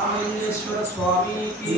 రామలింగేశ్వర స్వామికి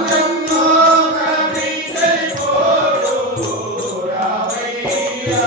నన్ను కలపి వెళ్ళిపోతూ రావయ్యా.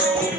Lord.